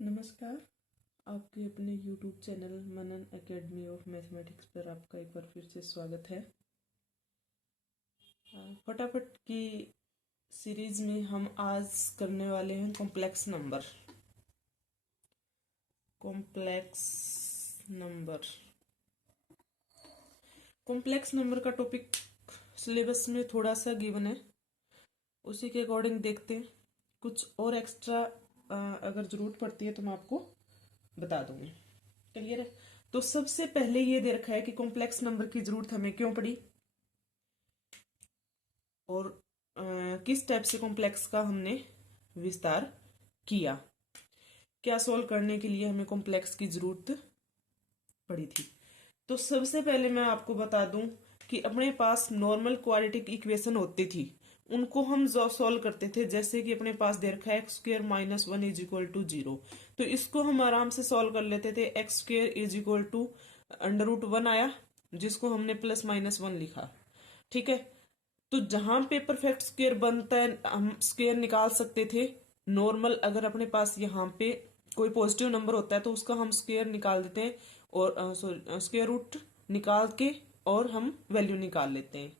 नमस्कार। आपके अपने YouTube channel Manan academy of mathematics पर आपका एक बार फिर से स्वागत है। फटाफट की सीरीज में हम आज करने वाले हैं कॉम्प्लेक्स नंबर। कॉम्प्लेक्स नंबर का टॉपिक सिलेबस में थोड़ा सा गिवन है, उसी के अकॉर्डिंग देखते हैं। कुछ और एक्स्ट्रा अगर जरूरत पड़ती है तो मैं आपको बता दूंगी। क्लियर है? तो सबसे पहले ये दे रखा है कि कॉम्प्लेक्स नंबर की जरूरत हमें क्यों पड़ी और किस टाइप से कॉम्प्लेक्स का हमने विस्तार किया, क्या सोल्व करने के लिए हमें कॉम्प्लेक्स की जरूरत पड़ी थी। तो सबसे पहले मैं आपको बता दूं कि अपने पास नॉर्मल क्वाड्रेटिक इक्वेशन होती थी, उनको हम सॉल्व करते थे। जैसे कि अपने पास दे रखा है x square minus one is equal to 0, तो इसको हम आराम से सॉल्व कर लेते थे। X square is equal to under root 1 आया, जिसको हमने प्लस माइनस 1 लिखा। ठीक है, तो जहां पे परफेक्ट स्क्वायर बनता है हम स्क्वायर निकाल सकते थे। नॉर्मल अगर अपने पास यहाँ पे कोई पॉजिटिव नंबर होता है तो उसका हम स्क्वायर निकाल देते हैं और स्क्वायर रूट निकाल के और हम वैल्यू निकाल लेते हैं।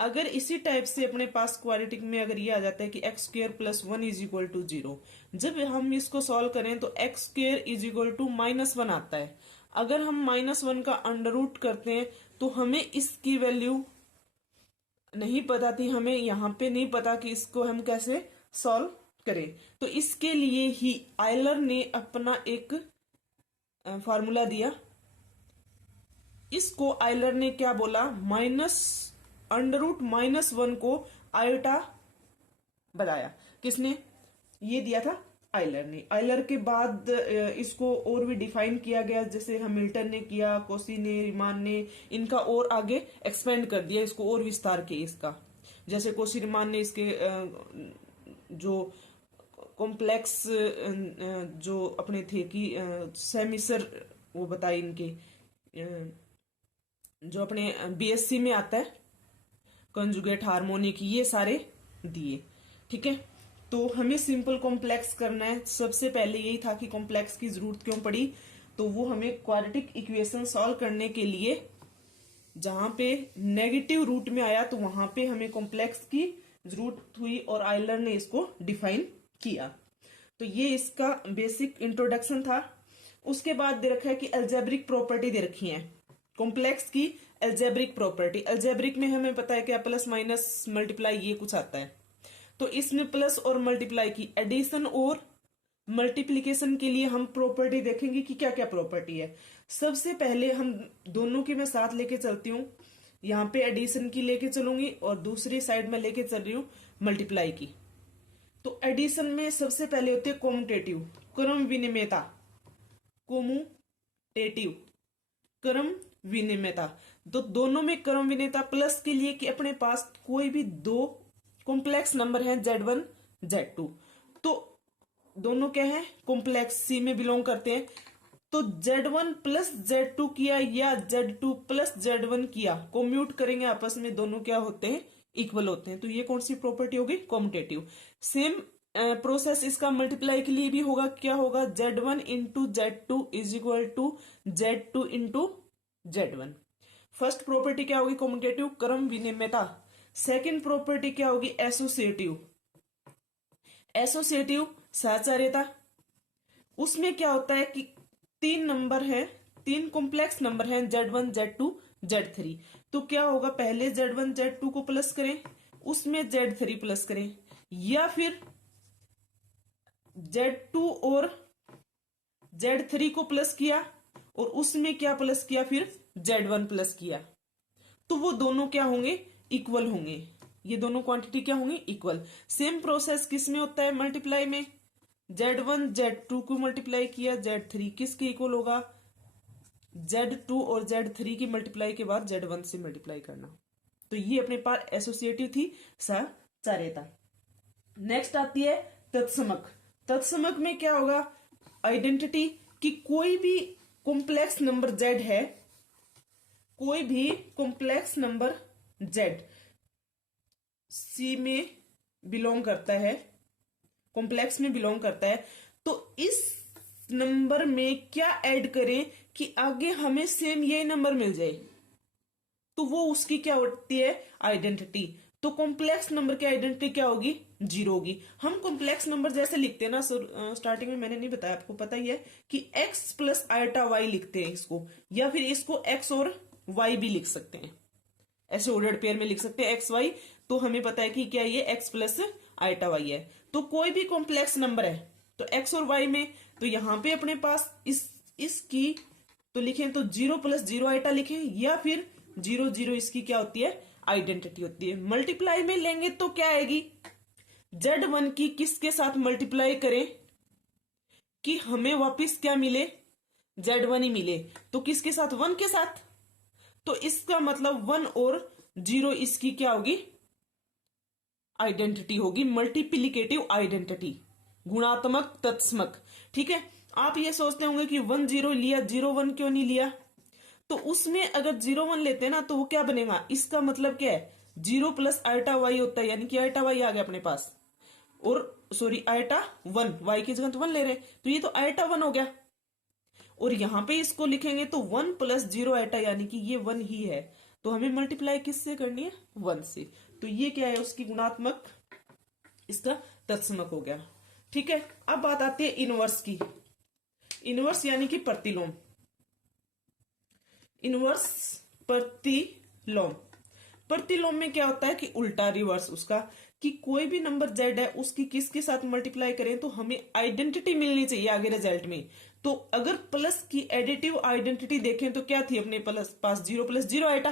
अगर इसी टाइप से अपने पास क्वाड्रेटिक में अगर ये आ जाता है कि x square plus one is equal to 0, जब हम इसको सॉल्व करें तो x square is equal to -1 आता है। अगर हम -1 का अंडर रूट करते हैं तो हमें इसकी वैल्यू नहीं पता थी, हमें यहाँ पे नहीं पता कि इसको हम कैसे सॉल्व करें। तो इसके लिए ही आयलर ने अपना एक फार्मूला दिया। इसको आयलर ने क्या बोला, अंडर रूट -1 को आयोटा बताया। किसने ये दिया था? आयलर ने। आयलर के बाद इसको और भी डिफाइन किया गया, जैसे हैमिल्टन ने किया, कोसी ने, रिमान ने, इनका और आगे एक्सपेंड कर दिया, इसको और विस्तार किया इसका। जैसे कोसी रिमान ने इसके जो कॉम्प्लेक्स जो अपने थे कि सेमिसर वो बताए, इनके जो अपने बीएससी में आता है कंजुगेट हार्मोनिक, ये सारे दिए। ठीक है, तो हमें सिंपल कॉम्प्लेक्स करना है। सबसे पहले यही था कि कॉम्प्लेक्स की जरूरत क्यों पड़ी, तो वो हमें क्वाड्रेटिक इक्वेशन सॉल्व करने के लिए जहां पे नेगेटिव रूट में आया तो वहां पे हमें कॉम्प्लेक्स की जरूरत हुई और आयलर ने इसको डिफाइन किया। तो ये इसका बेसिक इंट्रोडक्शन था। उसके बाद दे रखा है कि अलजेब्रिक प्रॉपर्टी दे रखी है कॉम्प्लेक्स की। अलजेब्रिक प्रॉपर्टी, अलजेब्रिक में हमें पता है क्या, प्लस माइनस मल्टीप्लाई ये कुछ आता है। तो इसमें प्लस और मल्टीप्लाई की एडिशन और मल्टीप्लीकेशन के लिए हम प्रॉपर्टी देखेंगे कि क्या क्या प्रॉपर्टी है। सबसे पहले हम दोनों की मैं साथ लेके चलती हूँ। यहाँ पे एडिशन की लेके चलूंगी और दूसरी साइड में लेके चल रही हूँ मल्टीप्लाई की। तो एडिशन में सबसे पहले होती है कोमुटेटिव, क्रम विनिमेयता। कोमुटेटिव, क्रम विनिमेयता। तो दोनों में क्रम विनिमेयता प्लस के लिए कि अपने पास कोई भी दो कॉम्प्लेक्स नंबर हैं Z1 Z2, तो दोनों क्या है, कॉम्प्लेक्स सी में बिलोंग करते हैं। तो Z1 प्लस Z2 किया या Z2 प्लस Z1 किया, कोम्यूट करेंगे आपस में, दोनों क्या होते हैं, इक्वल होते हैं। तो ये कौन सी प्रॉपर्टी होगी, कॉम्यूटेटिव। सेम प्रोसेस इसका मल्टीप्लाई के लिए भी होगा। क्या होगा, Z1 into Z2 is equal to Z2 into Z1। First property क्या होगी, कॉम्यूटेटिव, क्रम विनिमेयता। सेकेंड प्रॉपर्टी क्या होगी, एसोसिएटिव। एसोसिएटिव सहचार्यता। उसमें क्या होता है कि तीन नंबर है, तीन कॉम्प्लेक्स नंबर हैं Z1 Z2 Z3। तो क्या होगा, पहले Z1 Z2 को प्लस करें, उसमें Z3 प्लस करें, या फिर Z2 और Z3 को प्लस किया और उसमें क्या प्लस किया, फिर Z1 प्लस किया, तो वो दोनों क्या होंगे, इक्वल होंगे। ये दोनों क्वांटिटी क्या होंगी, इक्वल। सेम प्रोसेस किस में होता है, मल्टीप्लाई में। Z1 Z2 को मल्टीप्लाई किया, Z3 किसके इक्वल होगा, Z2 और Z3 की मल्टीप्लाई के बाद Z1 से मल्टीप्लाई करना। तो ये अपने पास एसोसिएटिव थी, सहचार्यता। नेक्स्ट आती है तत्समक। तत्समक में क्या होगा, आइडेंटिटी, कि कोई भी कॉम्प्लेक्स नंबर Z है, कोई भी कॉम्प्लेक्स नंबर Z C में बिलोंग करता है, कॉम्प्लेक्स में बिलोंग करता है, तो इस नंबर में क्या ऐड करें कि आगे हमें सेम ये नंबर मिल जाए, तो वो उसकी क्या होती है, आइडेंटिटी। तो कॉम्प्लेक्स नंबर की आइडेंटिटी क्या होगी, जीरो होगी। हम कॉम्प्लेक्स नंबर जैसे लिखते हैं ना, स्टार्टिंग में मैंने नहीं बताया, आपको पता ही है कि x प्लस आइटा वाई लिखते हैं इसको, या फिर इसको x और y भी लिख सकते हैं, ऐसे ऑर्डर्ड पेयर में लिख सकते हैं x y। तो हमें पता है कि क्या ये x प्लस आइटा वाई है। तो कोई भी कॉम्प्लेक्स नंबर है तो x और y में, तो यहां पे अपने पास इसकी तो लिखें तो जीरो प्लस जीरो आइटा लिखें, या फिर जीरो जीरो इसकी क्या होती है, आइडेंटिटी होती है। मल्टीप्लाई में लेंगे तो क्या आएगी, Z1 की किसके साथ मल्टीप्लाई करें कि हमें वापस क्या मिले, Z1 ही मिले। तो किसके साथ, 1 के साथ। तो इसका मतलब 1 और 0 इसकी क्या होगी, आइडेंटिटी होगी, मल्टीप्लिकेटिव आइडेंटिटी, गुणात्मक तत्समक। ठीक है, आप ये सोचते होंगे कि 1 0 लिया, 0 1 क्यों नहीं लिया। तो उसमें अगर 0 1 लेते हैं ना तो वो क्या बनेगा, इसका मतलब क्या है, 0 प्लस आइटा वाई होता है, यानी कि आइटा वाई आ गया अपने पास, और सॉरी आइटा 1, वाई की जगह तो 1 ले रहे हैं, तो ये तो आइटा 1 हो गया। और यहां पे इसको लिखेंगे तो 1 प्लस 0 आइटा, यानी कि ये 1 ही है। तो हमें मल्टीप्लाई किससे करनी है, 1 से। तो ये क्या है, उसकी गुणात्मक, इसका तत्समक हो गया। ठीक है, अब बात आती है इनवर्स की। इनवर्स यानी कि प्रतिलोम। इनवर्स प्रतिलोम, प्रतिलोम में क्या होता है कि उल्टा, रिवर्स उसका, कि कोई भी नंबर z है उसकी किसके साथ मल्टीप्लाई करें तो हमें आइडेंटिटी मिलनी चाहिए आगे रिजल्ट में। तो अगर प्लस की एडिटिव आइडेंटिटी देखें तो क्या थी अपने पास, 0 प्लस 0 आएगा।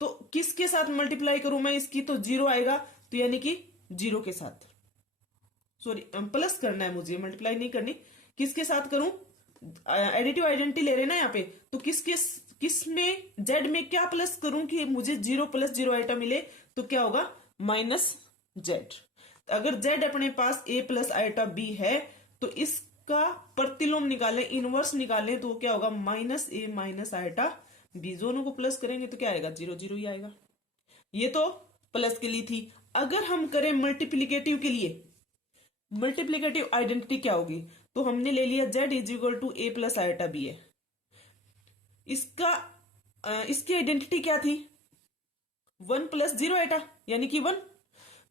तो किसके साथ मल्टीप्लाई करूं मैं इसकी, तो 0 आएगा, तो यानी कि 0 के साथ, सॉरी प्लस करना है मुझे, मल्टीप्लाई नहीं करनी। किसके साथ करूं, एडिटिव आइडेंटिटी ले रहे ना यहाँ पे, तो किस में, z में क्या प्लस करूं कि मुझे 0 प्लस 0 आइटम मिले, तो क्या होगा, माइनस z। अगर z अपने पास a प्लस आइटा b है तो इसका प्रतिलोम निकालें, इनवर्स निकालें, तो क्या होगा, minus a minus iota b। दोनों को प्लस करेंगे तो क्या आएगा, 0 0 ही आएगा। ये तो प्लस के लिए थी। अगर हम करें मल्टीप्लीकेटिव के लिए, मल्टीप्लीकेटिव आइडेंटिटी क्या होगी, तो हमने ले लिया z is equal to a plus iota b है। इसकी आइडेंटिटी क्या थी, 1 प्लस 0 आइटा, यानी कि 1।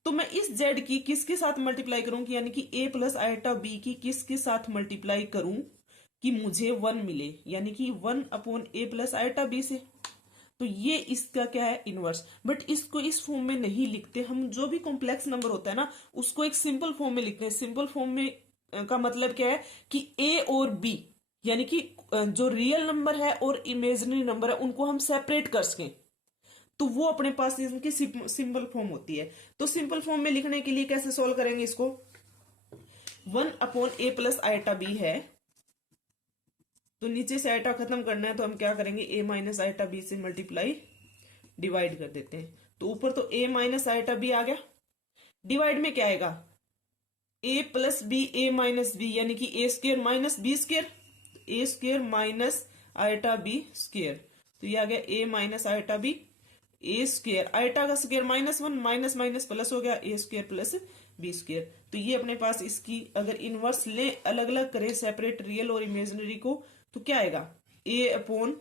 तो मैं इस z की किसके साथ मल्टीप्लाई करूंगी, यानी कि a प्लस आइटा b की किसके साथ मल्टीप्लाई करूं कि मुझे 1 मिले, यानी कि 1 upon a plus iota b से। तो ये इसका क्या है, इनवर्स। बट इसको इस फॉर्म में नहीं लिखते हम, जो भी कॉम्प्लेक्स नंबर होता है ना उसको एक सिंपल फॉर्म में लिखते हैं। सिंपल फॉर्म में का मतलब क्या है कि a और b, यानी कि जो रियल नंबर है और इमेजिनरी नंबर है उनको हम सेपरेट कर सकें, तो वो अपने पास इनकी सिंपल फॉर्म होती है। तो सिंपल फॉर्म में लिखने के लिए कैसे सोल्व करेंगे इसको, 1 upon a plus iota b है, तो नीचे से आइटा खत्म करना है तो हम क्या करेंगे, a माइनस आइटा b से मल्टीप्लाई डिवाइड कर देते हैं। तो ऊपर तो a माइनस आइटा b आ गया, डिवाइड में क्या आएगा, a plus b a minus b, यानी कि a square minus b square, a square minus iota b square. तो ये आ गया a minus iota b, a square, iota का स्क्र -1, माइनस माइनस प्लस हो गया, a square plus B square. तो ये अपने पास इसकी अगर इनवर्स ले, अलग अलग करें सेपरेट रियल और इमेजिनरी को, तो क्या आएगा, A upon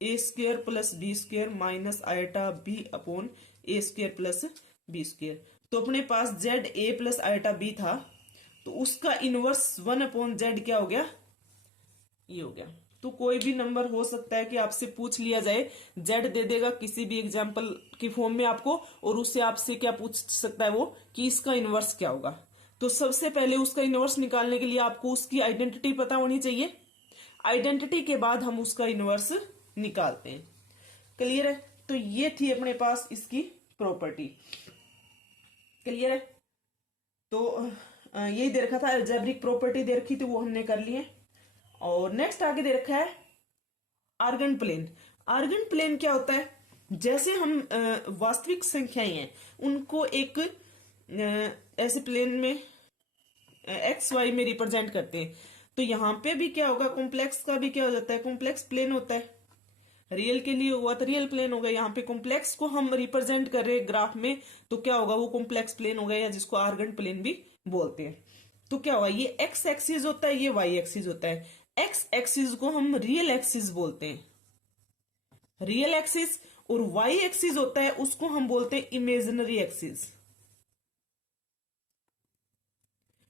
A square plus B square minus iota B upon A square plus B square. तो अपने पास Z A plus iota B था, तो उसका इनवर्स 1 अपॉन जेड क्या हो गया, ये हो गया। तो कोई भी नंबर हो सकता है कि आपसे पूछ लिया जाए, जेड दे देगा किसी भी एग्जाम्पल की फॉर्म में आपको, और उससे आपसे क्या पूछ सकता है वो कि इसका इनवर्स क्या होगा। तो सबसे पहले उसका इनवर्स निकालने के लिए आपको उसकी आइडेंटिटी पता होनी चाहिए, आइडेंटिटी के बाद हम उसका इनवर्स निकालते हैं। क्लियर है, तो ये थी अपने पास इसकी प्रॉपर्टी। क्लियर है, तो यही दे रखा था, अलजेब्रिक प्रॉपर्टी दे रखी थी, वो हमने कर लिए। और नेक्स्ट आगे दे रखा है आर्गन प्लेन। आर्गन प्लेन क्या होता है, जैसे हम वास्तविक संख्याएं हैं उनको एक ऐसे प्लेन में एक्स वाई में रिप्रेजेंट करते हैं, तो यहां पे भी क्या होगा, कॉम्प्लेक्स का भी क्या हो जाता है, कॉम्प्लेक्स प्लेन होता है। रियल के लिए हुआ तो रियल प्लेन होगा, यहाँ पे कॉम्प्लेक्स को हम रिप्रेजेंट कर रहे हैं ग्राफ में, तो क्या होगा, वो कॉम्प्लेक्स प्लेन होगा, या जिसको आर्गन प्लेन भी बोलते हैं। तो क्या हुआ, ये एक्स एक्सिस होता है, ये वाई एक्सिस होता है। एक्स एक्सिस को हम रियल एक्सिस बोलते हैं, रियल एक्सिस, और वाई एक्सिस होता है उसको हम बोलते हैं इमेजिनरी एक्सिस।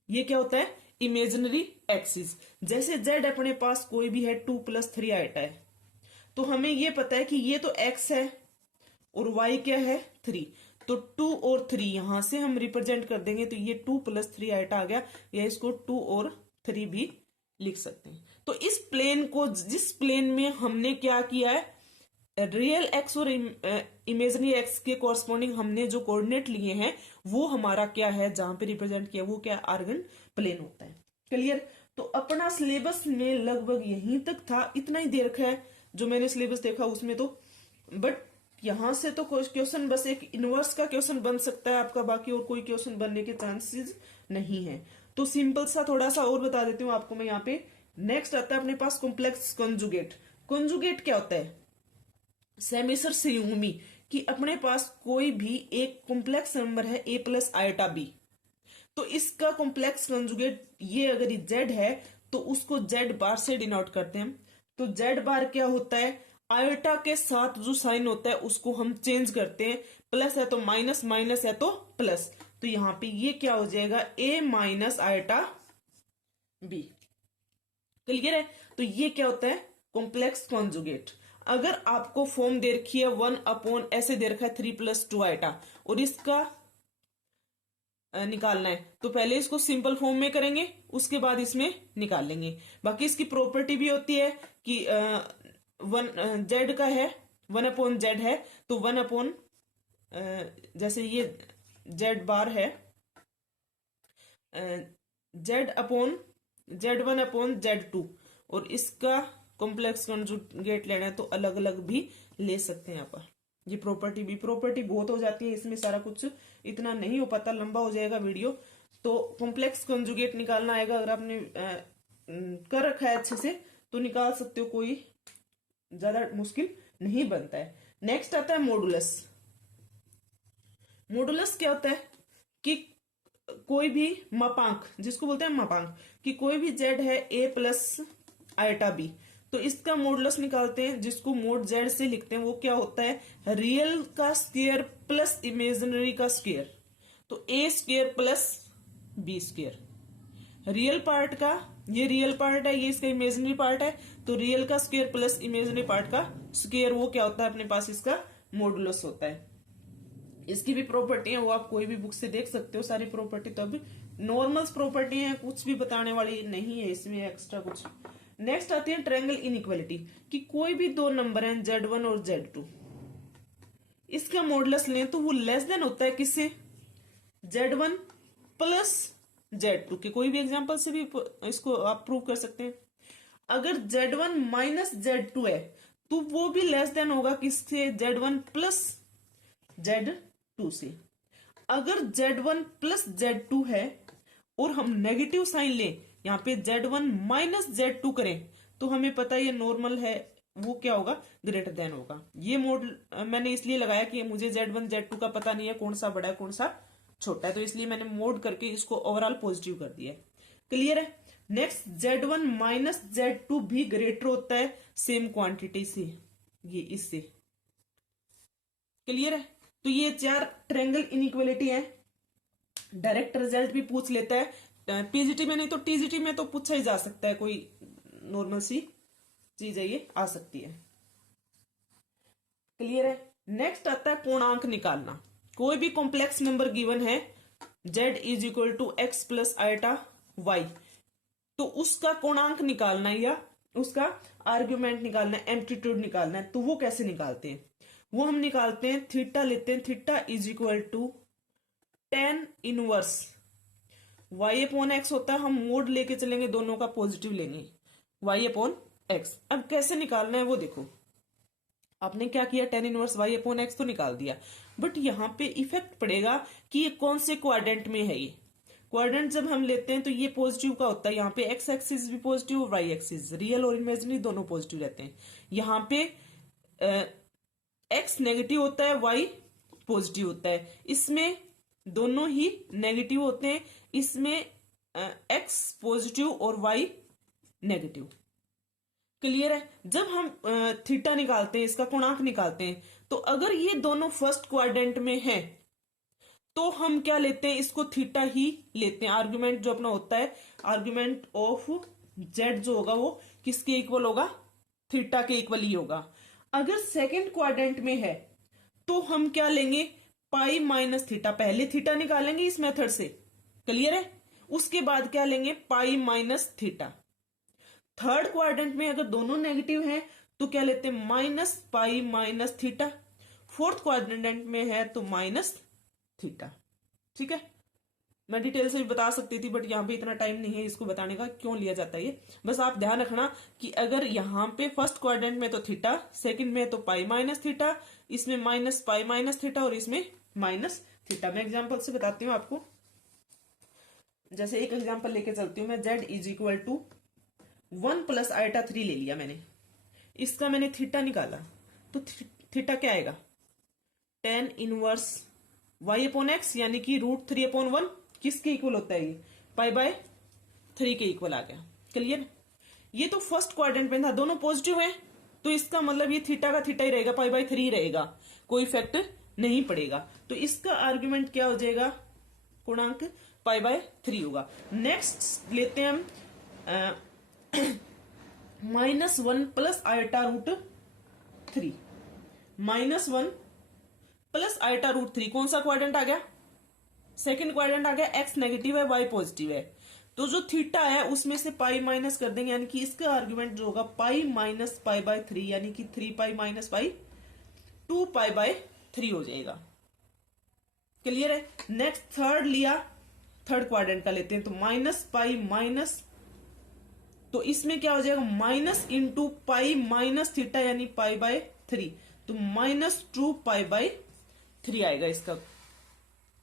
ये क्या होता है, इमेजिनरी एक्सिस। जैसे जेड अपने पास कोई भी है 2+3 आइटा है, तो हमें ये पता है कि ये तो एक्स है और वाई क्या है 3, तो 2 और 3 यहां से हम रिप्रेजेंट कर देंगे, तो ये 2+3 आइटा आ गया, या इसको 2 और 3 भी लिख सकते हैं। तो इस प्लेन को, जिस प्लेन में हमने क्या किया है, रियल एक्स और इमेजिनरी एक्स के कॉरस्पॉन्डिंग हमने जो कोऑर्डिनेट लिए हैं, वो हमारा क्या है, जहां पे रिप्रेजेंट किया, वो क्या आर्गन प्लेन होता है। क्लियर। तो अपना सिलेबस में लगभग यहीं तक था, इतना ही दे रखा है जो मैंने सिलेबस देखा उसमें तो। बट यहां से तो क्वेश्चन बस एक इनवर्स का क्वेश्चन बन सकता है आपका, बाकी और कोई क्वेश्चन बनने के चांसेस नहीं है। तो सिंपल सा थोड़ा सा और बता देती हूँ आपको मैं यहाँ पे। नेक्स्ट आता है अपने पास कॉम्प्लेक्स कॉन्जुगेट। कॉन्जुगेट क्या होता है, सेमिसर संयुग्मी, कि अपने पास कोई भी एक कॉम्प्लेक्स नंबर है a+i, तो इसका कॉम्प्लेक्स कंजुगेट, ये अगर जेड है तो उसको जेड बार से डिनोट करते हैं। तो जेड बार क्या होता है, आयोटा के साथ जो साइन होता है उसको हम चेंज करते हैं, प्लस है तो माइनस, माइनस है तो प्लस, तो यहां पे ये क्या हो जाएगा, a-i क्लियर है। तो ये क्या होता है, कॉम्प्लेक्स कॉन्जुगेट। अगर आपको फॉर्म दे रखी है 1 ऐसे दे रखा है 3+2 आइटा, और इसका निकालना है, तो पहले इसको सिंपल फॉर्म में करेंगे, उसके बाद इसमें निकाल लेंगे। बाकी इसकी प्रॉपर्टी भी होती है कि जेड का है 1/z है, तो 1 जैसे ये जेड बार है, Z/Z1/Z2, और इसका कॉम्प्लेक्स कॉन्जुगेट लेना है तो अलग अलग भी ले सकते हैं यहाँ पर। ये प्रॉपर्टी बहुत हो जाती है इसमें, सारा कुछ इतना नहीं हो पाता, लंबा हो जाएगा वीडियो। तो कॉम्प्लेक्स कॉन्जुगेट निकालना आएगा, अगर आपने कर रखा है अच्छे से तो निकाल सकते हो, कोई ज्यादा मुश्किल नहीं बनता है। नेक्स्ट आता है मॉडुलस। मॉडुलस क्या होता है कि कोई भी मापांक, जिसको बोलते हैं मापांक, कि कोई भी जेड है a+i, तो इसका मॉडुलस निकालते हैं, जिसको मोड जेड से लिखते हैं। वो क्या होता है, रियल का स्क्वायर प्लस इमेजिनरी का स्क्वायर, तो a² + b²। रियल पार्ट का, ये रियल पार्ट है, ये इसका इमेजिनरी पार्ट है, तो रियल का स्क्वायर प्लस इमेजिनरी पार्ट का स्क्वायर, वो क्या होता है अपने पास, इसका मॉडुलस होता है। इसकी भी प्रॉपर्टी है, वो आप कोई भी बुक से देख सकते हो सारी प्रॉपर्टी। तो अभी नॉर्मल्स प्रॉपर्टी है, कुछ भी बताने वाली नहीं है इसमें एक्स्ट्रा कुछ। नेक्स्ट आती है ट्रायंगल इनइक्वालिटी, कि कोई भी दो नंबर हैं Z1 और Z2, इसका मॉडुलस लें तो वो लेस देन होता है किससे, Z1 + Z2 के। कोई भी एग्जांपल से भी इसको आप प्रूव कर सकते हैं। अगर Z1 - Z2 है तो वो भी लेस देन होगा किससे, Z1 + Z2 से। अगर Z1 + Z2 है और हम नेगेटिव साइन लें, यहाँ पे Z1 - Z2 करें, तो हमें पता है ये नॉर्मल है, वो क्या होगा, ग्रेटर देन होगा। ये मॉडल मैंने इसलिए लगाया कि मुझे Z1 Z2 का पता नहीं है कौन सा बड़ा है कौन सा छोटा है, तो इसलिए मैंने मोड करके इसको ओवरऑल पॉजिटिव कर दिया है। क्लियर है। नेक्स्ट Z1 - Z2 भी ग्रेटर होता है सेम क्वांटिटी से, ये इससे। क्लियर है। तो ये 4 ट्रायंगल इनइक्वालिटी है। डायरेक्ट रिजल्ट भी पूछ लेता है पीजीटी में, नहीं तो टीजीटी में तो पूछा ही जा सकता है, कोई नॉर्मल सी चीज है, ये आ सकती है। क्लियर है। नेक्स्ट आता है कोणांक निकालना। कोई भी कॉम्प्लेक्स नंबर गिवन है z = x + i, तो उसका कोणांक निकालना है या उसका आर्ग्यूमेंट निकालना है, एम्पलीट्यूड निकालना है। तो वो कैसे निकालते हैं, वो हम निकालते हैं, थीटा लेते हैं, थीटा = tan इनवर्स y/x होता है। हम मोड लेके चलेंगे, दोनों का पॉजिटिव लेंगे, y/x। अब कैसे निकालना है वो देखो, आपने क्या किया, tan इनवर्स y/x तो निकाल दिया, बट यहाँ पे इफेक्ट पड़ेगा कि ये कौन से क्वाड्रेंट में है। ये क्वाड्रेंट जब हम लेते हैं तो ये पॉजिटिव का होता है, यहाँ पे x एक्सिस भी पॉजिटिव और y एक्सिस, रियल और इमेजिनरी दोनों पॉजिटिव रहते हैं। यहाँ पे x नेगेटिव होता है, y पॉजिटिव होता है, इसमें दोनों ही नेगेटिव होते हैं, इसमें एक्स पॉजिटिव और वाई नेगेटिव। क्लियर है। जब हम थीटा निकालते हैं, इसका कोणांक निकालते हैं, तो अगर ये दोनों फर्स्ट क्वाड्रेंट में हैं तो हम क्या लेते हैं, इसको थीटा ही लेते हैं। आर्गुमेंट जो अपना होता है, आर्गुमेंट ऑफ जेड जो होगा वो किसके इक्वल होगा, थीटा के इक्वल ही होगा। अगर सेकंड क्वाड्रेंट में है तो हम क्या लेंगे, पाई माइनस थीटा। पहले थीटा निकालेंगे इस मेथड से, क्लियर है। उसके बाद क्या लेंगे, pi minus theta. Third quadrant में अगर दोनों नेगेटिव हैं तो क्या लेते हैं, minus pi minus theta. Fourth quadrant में है तो माइनस थीटा। ठीक है, मैं डिटेल से भी बता सकती थी बट यहाँ पे इतना टाइम नहीं है इसको बताने का, क्यों लिया जाता है ये। बस आप ध्यान रखना कि अगर यहाँ पे फर्स्ट क्वाड्रेंट में तो थीटा, सेकंड में तो पाई माइनस थीटा, इसमें माइनस पाई माइनस थीटा और इसमें माइनस थीटा। मैं एग्जाम्पल से बताती हूँ आपको। जैसे एक एग्जाम्पल लेके चलती हूँ मैं, z is equal to 1 plus iota 3 ले लिया मैंने, इसका मैंने थीटा निकाला तो थीटा क्या आएगा, tan inverse y upon x, यानी कि √3 अपॉन 1 किसके इक्वल होता है, ये पाई बाय 3 के इक्वल आ गया। क्लियर। ये तो फर्स्ट क्वाड्रेंट में था, दोनों पॉजिटिव है तो इसका मतलब ये थीटा का थीटा ही रहेगा, पाई बाय 3 रहेगा, कोई इफेक्ट नहीं पड़ेगा। तो इसका आर्ग्यूमेंट क्या हो जाएगा, पूर्णांक पाई बाय 3 होगा। नेक्स्ट लेते हैं हम -1 प्लस आइटा √3, -1 प्लस आइटा √3 कौन सा क्वाड्रेंट आ गया, सेकंड क्वाड्रेंट आ गया। एक्स नेगेटिव है, वाई पॉजिटिव है, तो जो थीटा है उसमें से पाई माइनस कर देंगे, यानी कि इसका आर्ग्यूमेंट जो होगा पाई माइनस पाई बाय 3, यानी कि 3 pi minus pi 2 pi by 3 हो जाएगा। क्लियर है। नेक्स्ट थर्ड लिया, थर्ड क्वाड्रेंट का लेते हैं, तो माइनस पाई माइनस, तो इसमें क्या हो जाएगा, minus into pi minus theta यानी पाई बाय 3, तो -2 पाई बाय 3 आएगा इसका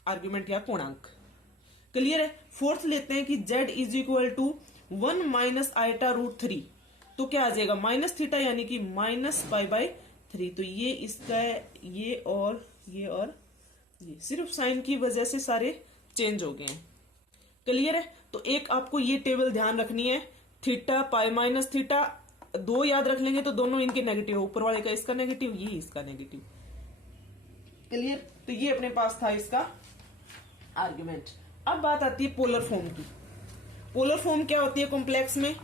आर्ग्यूमेंट या पूर्णांक। क्लियर है। फोर्थ लेते हैं कि z is equal to 1 minus iota √3, तो क्या आ जाएगा, माइनस थीटा यानी कि माइनस पाई बाय 3। तो ये इसका है, ये और ये सिर्फ साइन की वजह से सारे चेंज हो गए हैं। क्लियर है। तो एक आपको ये टेबल ध्यान रखनी है, थीटा पाई माइनस थीटा, दो याद रख लेंगे तो दोनों इनके नेगेटिव, ऊपर वाले का इसका नेगेटिव, ये इसका नेगेटिव। क्लियर। तो ये अपने पास था इसका आर्ग्यूमेंट। अब बात आती है पोलर फॉर्म की। पोलर फॉर्म क्या होती है कॉम्प्लेक्स में,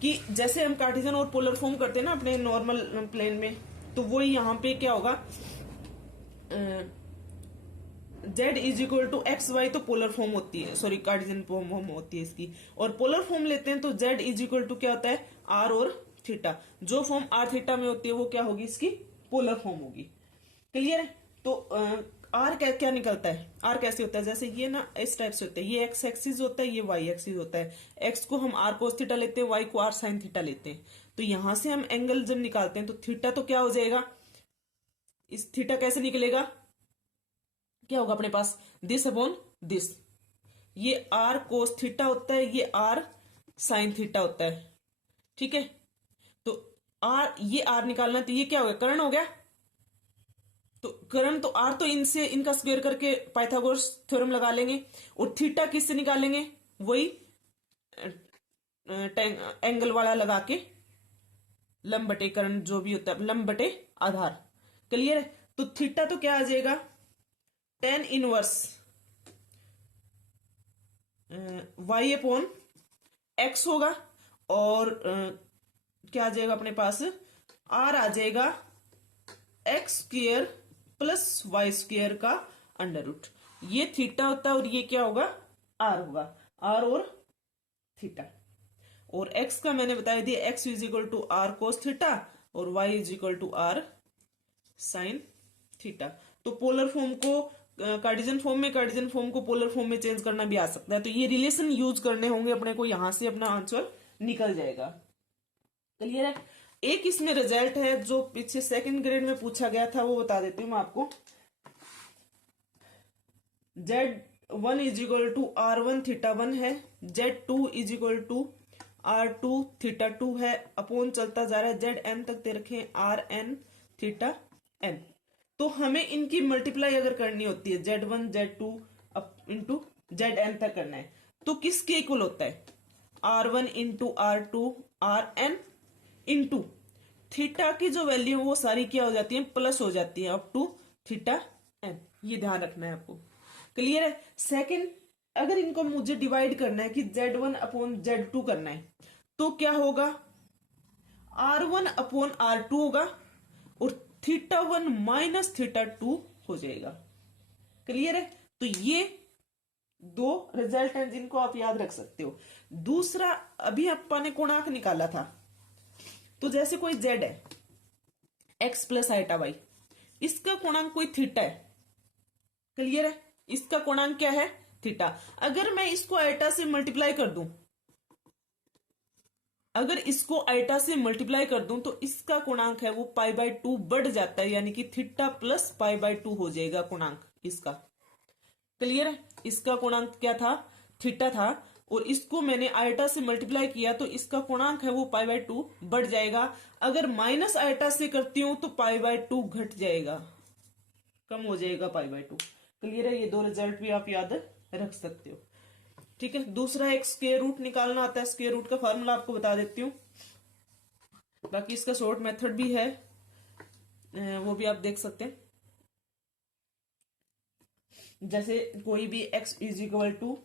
कि जैसे हम कार्टेशियन और पोलर फॉर्म करते हैं ना अपने नॉर्मल प्लेन में, तो वो यहाँ पे क्या होगा, z is equal to x y, तो पोलर फॉर्म होती है, सॉरी कार्टेशियन फॉर्म होती है इसकी। और पोलर फॉर्म लेते हैं तो z इज इक्वल टू क्या होता है, r और थीटा। जो फॉर्म r थीटा में होती है वो क्या होगी, इसकी पोलर फॉर्म होगी। क्लियर है। तो r क्या निकलता है, r कैसे होता है, जैसे ये ना इस टाइप से होता है, ये x एक्सिस होता है, ये y एक्सिस होता है। x को हम r कोस थीटा लेते हैं, y को r साइन थीटा लेते हैं। तो यहां से हम एंगल जब निकालते हैं तो थीटा तो क्या हो जाएगा, इस थीटा कैसे निकलेगा, क्या होगा अपने पास, दिस अपॉन दिस। ये r कोस थीटा होता है, ये r साइन थीटा होता है। ठीक है। तो ये r निकालना, तो ये क्या हो गया, कर्ण हो गया। तो कर्ण तो r, तो इनसे इनका स्क्वायर करके पाइथागोरस थ्योरम लगा लेंगे। और थीटा किससे निकालेंगे, वही एंगल वाला लगा के, लंब बटे कर्ण जो भी होता है, लंब बटे आधार। क्लियर है। तो थीटा तो क्या आ जाएगा, tan inverse y upon x होगा, और क्या आ जाएगा अपने पास, r आ जाएगा x square plus y square का अंडर रूट। ये थीटा होता है और ये क्या होगा, r होगा, r और थीटा। और x का मैंने बताया दिया, x is equal to r cos theta और y is equal to r sine theta. तो पोलर फॉर्म को कार्टेशियन फॉर्म में, कार्टेशियन फॉर्म को पोलर फॉर्म में चेंज करना भी आ सकता है। तो ये रिलेशन यूज करने होंगे अपने को, यहां से अपना आंसर निकल जाएगा। क्लियर है। एक इसमें रिजल्ट है जो पीछे सेकंड ग्रेड में पूछा गया था, वो बता देती हूँ मैं आपको। z1 is equal to r1 theta 1 है, z2 is equal to r2 theta 2 है, अपॉन चलता जा रहा है zn तक दे रखे rn थीटा n। तो हमें इनकी मल्टीप्लाई अगर करनी होती है, z1 z2 इंटू zn तक करना है, तो किसके इक्वल होता है? R1 into R2 RN into theta की जो वैल्यू है वो सारी क्या हो जाती है? प्लस हो जाती है अप टू थीटा n। ये ध्यान रखना है आपको। क्लियर है? सेकंड, अगर इनको मुझे डिवाइड करना है कि Z1 अपॉन Z2 करना है तो क्या होगा? R1 अपॉन R2 होगा और θ1 माइनस θ2 हो जाएगा। क्लियर है? तो ये दो रिजल्ट हैं जिनको आप याद रख सकते हो। दूसरा, अभी अपन ने कोणांक निकाला था, तो जैसे कोई z है x प्लस आइटा वाई, इसका कोणांक कोई थीटा है। क्लियर है? इसका कोणांक क्या है? थीटा। अगर मैं इसको आइटा से मल्टीप्लाई कर दूं, अगर इसको आइटा से मल्टीप्लाई कर दूं तो इसका कोणांक है वो π/2 बढ़ जाता है, यानी कि थीटा प्लस π/2 हो जाएगा कोणांक इसका। क्लियर है? इसका कोणांक क्या था? थीटा था, और इसको मैंने आइटा से मल्टीप्लाई किया तो इसका कोणांक है वो π/2 बढ़ जाएगा। अगर माइनस आइटा से करती हूं तो π/2 घट जाएगा, कम हो जाएगा π/2। क्लियर है? ये दो रिजल्ट भी आप याद रख सकते हो। ठीक है। दूसरा, एक स्क्वायर रूट निकालना आता है। स्क्वायर रूट का फॉर्मूला आपको बता देती हूँ, बाकी इसका शॉर्ट मेथड भी है, वो भी आप देख सकते हैं। जैसे कोई भी x is equal to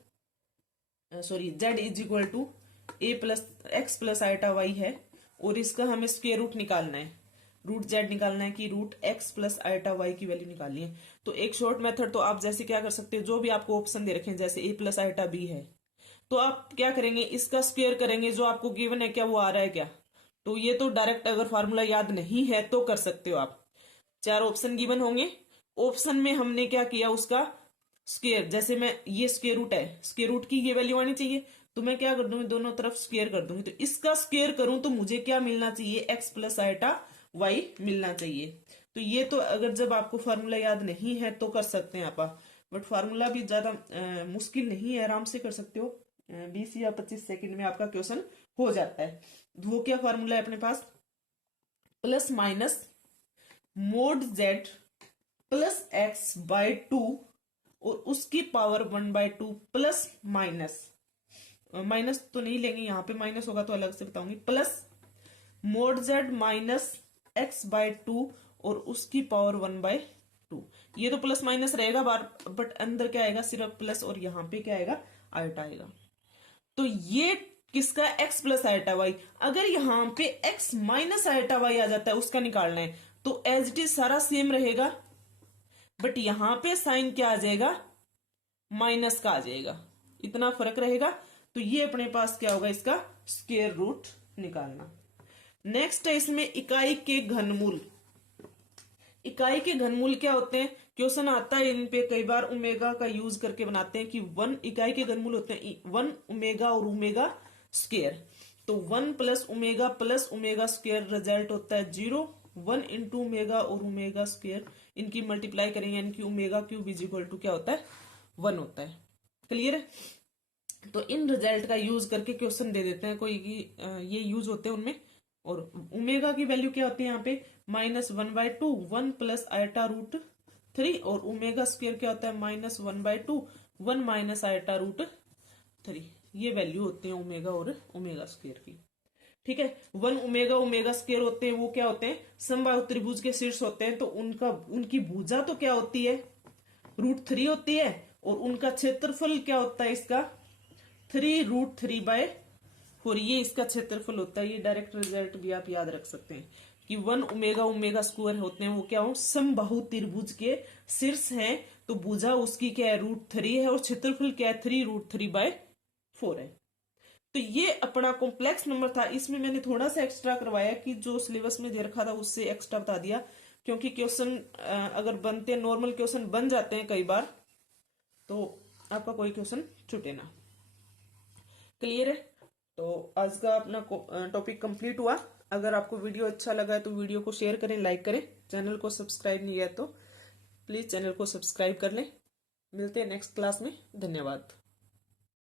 z is equal to a plus x plus iota y है, और इसका हमें स्क्वायर रूट निकालना है, रूट z निकालना है कि root x plus iota y की वैल्यू निकालनी है। तो एक शॉर्ट मेथड तो आप जैसे क्या कर सकते हो, जो भी आपको ऑप्शन दे रखे हैं, जैसे a प्लस आइटा b है, तो आप क्या करेंगे, इसका स्क्वायर करेंगे, जो आपको गिवन है क्या वो आ रहा है क्या, तो ये तो डायरेक्ट अगर फार्मूला याद नहीं है तो कर सकते हो आप। चार ऑप्शन गिवन होंगे, ऑप्शन में हमने क्या किया, उसका स्क्वायर, जैसे मैं ये स्क्वायर रूट है, स्क्वायर रूट की ये वैल्यू आनी चाहिए, तो मैं क्या कर दूंगी, दोनों तरफ स्क्वायर कर दूंगी, तो इसका स्क्वायर करूं तो मुझे क्या मिलना चाहिए, x प्लस आइटा वाई मिलना चाहिए। तो ये तो अगर जब आपको फार्मूला याद नहीं है तो कर सकते हैं आप, बट फार्मूला भी ज्यादा मुश्किल नहीं है, आराम से कर सकते हो। 20 या 25 सेकंड में आपका क्वेश्चन हो जाता है। वो क्या फार्मूला है अपने पास, plus minus mod z plus X by 2 और उसकी पावर 1/2 प्लस माइनस, माइनस तो नहीं लेंगे, यहाँ पे माइनस होगा तो अलग से बताऊंगी, plus mod z minus x by 2 और उसकी पावर 1/2। ये तो प्लस माइनस रहेगा बार, बट अंदर क्या आएगा, सिर्फ प्लस, और यहाँ पे क्या आएगा, आइटा आएगा। तो ये किसका, x प्लस आइटा वाई। अगर यहाँ पे x माइनस आइटा वाई आ जाता है, उसका निकालना है, तो एज इट इज सारा सेम रहेगा, बट यहां पे साइन क्या आ जाएगा, माइनस का आ जाएगा, इतना फर्क रहेगा। तो ये अपने पास क्या होगा, इसका स्क्वायर रूट निकालना। नेक्स्ट है इसमें इकाई के घनमूल। इकाई के घनमूल क्या होते हैं, क्वेश्चन आता है इन पे कई बार, ओमेगा का यूज करके बनाते हैं कि 1 इकाई के घनमूल होते हैं 1 ओमेगा और ओमेगा स्क्वायर। तो 1 प्लस ओमेगा स्क्वायर रिजल्ट होता है 0। 1 इंटू ओमेगा और ओमेगा स्क्वायर इनकी मल्टीप्लाई करेंगे, इनकी omega cube is equal to क्या होता है, 1 होता है। क्लियर है? तो इन रिजल्ट का यूज करके क्वेश्चन दे देते हैं कोई की, ये यूज होते हैं उनमें। और ओमेगा की वैल्यू क्या होती है यहाँ पे, -1/2 1 प्लस आइटा रूट 3, और ओमेगा स्क्वायर क्या होता है, -1/2 1 माइनस आइटा रूट 3। ये वैल्यू होते हैं ओमेगा और ओमेगा स्क्वायर की। ठीक है। 1 ओमेगा स्क्वायर होते हैं, वो क्या होते हैं, समबाहु त्रिभुज के शीर्ष होते हैं, तो उनकी भुजा तो क्या होती है, √3 होती है, और उनका क्षेत्रफल क्या होता है, इसका 3√3/4, ये इसका क्षेत्रफल होता है। ये डायरेक्ट रिजल्ट भी आप याद रख सकते हैं कि 1 ओमेगा स्क्वायर होते हैं, वो क्या हो, समबाहु त्रिभुज के शीर्ष हैं, तो भुजा उसकी क्या है, √3 है, और क्षेत्रफल क्या है, 3√3/4 है। तो ये अपना कॉम्प्लेक्स नंबर था। इसमें मैंने थोड़ा सा एक्स्ट्रा करवाया कि जो सिलेबस में दे रखा था उससे एक्स्ट्रा बता दिया, क्योंकि क्वेश्चन अगर बनते हैं, नॉर्मल क्वेश्चन बन जाते हैं कई बार, तो आपका कोई क्वेश्चन छूटे ना। क्लियर है? तो आज का अपना टॉपिक कंप्लीट हुआ। अगर आपको वीडियो अच्छा लगा है तो वीडियो को शेयर करें, लाइक करें। चैनल को सब्सक्राइब नहीं किया तो प्लीज चैनल को सब्सक्राइब कर लें। मिलते हैं नेक्स्ट क्लास में। धन्यवाद।